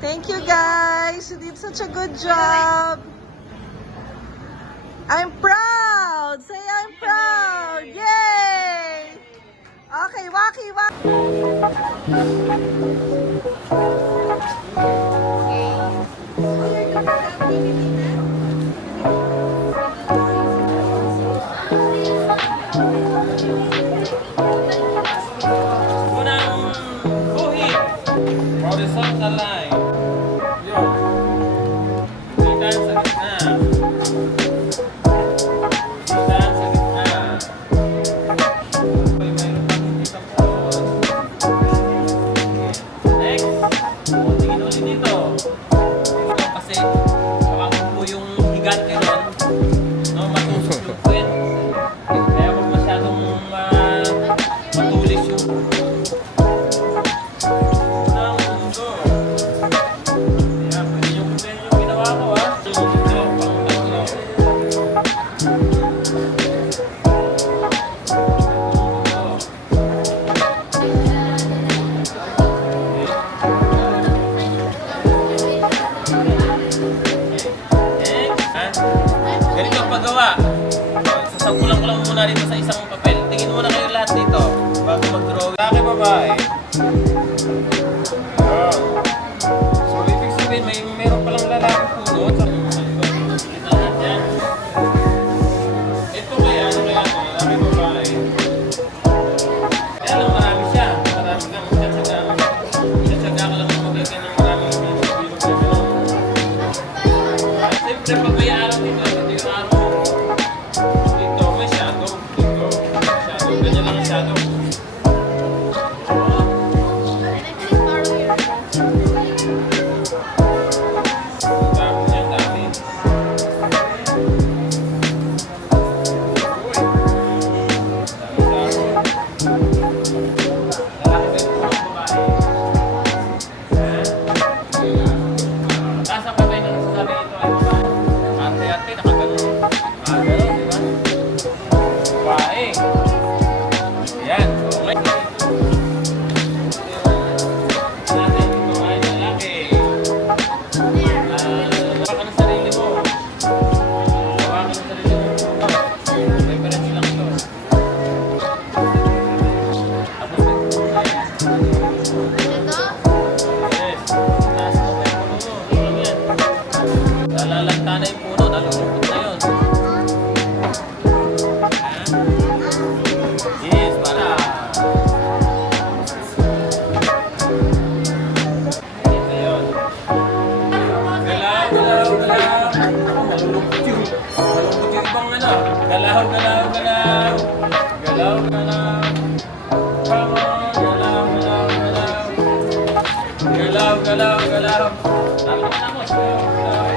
Thank you guys. You did such a good job. I'm proud. Say I'm proud. Yay! Okay, waki waki. Unang guhit. Horizontal line. Yun. Higaan sa gitna. Higaan sa gitna. Okay, mayroon pang hindi tapos. Next. O, tingin ulit dito. Dito kasi baka po yung higante nun. No, matusok yung puwet. Kaya huwag masyadong matulis yung unang mundo. Kaya pwede yung kumpleto yung ginawa ko, ha? Ito, pang tatlo. Ganito ang paggawa. Sasapulan ko lang muna dito sa isang papel. Tingin muna kayo lahat dito bago mag-drawing. Laki babae. Ayan. So, ibig sabihin, meron palang lalaki puno. Kita natin. Ito kaya, ano kaya ito? Lalaki babae. Kaya lang marami siya. Marami kang tsatsaga. Tsatsaga ka lang magiging ng maraming bilog na bilog. Siyempre, pag may araw dito, hindi yung araw dito, may shadow. Dito, shadow. Ganyan lang ang shadow. Dami niyan, dami. Uy. Dami-dami. Lalaki din po ang babae. Taas ang kamay na nasasabi ito ay babae. Ate-ate, nakagano'n. Nakagano'n, di ba? Babae. Ayan. Okay. Natin, ito ay lalaki. Gawa ka ng sarili mo. Gawa ka ng sarili mo. Reference lang ito. Tapos yes. Taas mo pa yung puno mo. Ito lang yan. Nalalagta na yung puno. Nalulungkot na yun. Yes, para. Ito yun. Galaw, galaw, galaw. Ako, malulungkot yun. Malulungkot yung ibang ano. Galaw, galaw, galaw. Galaw, galaw. Come on, galaw, galaw, galaw. Galaw, galaw, galaw. Tama na mo. Galaw, galaw.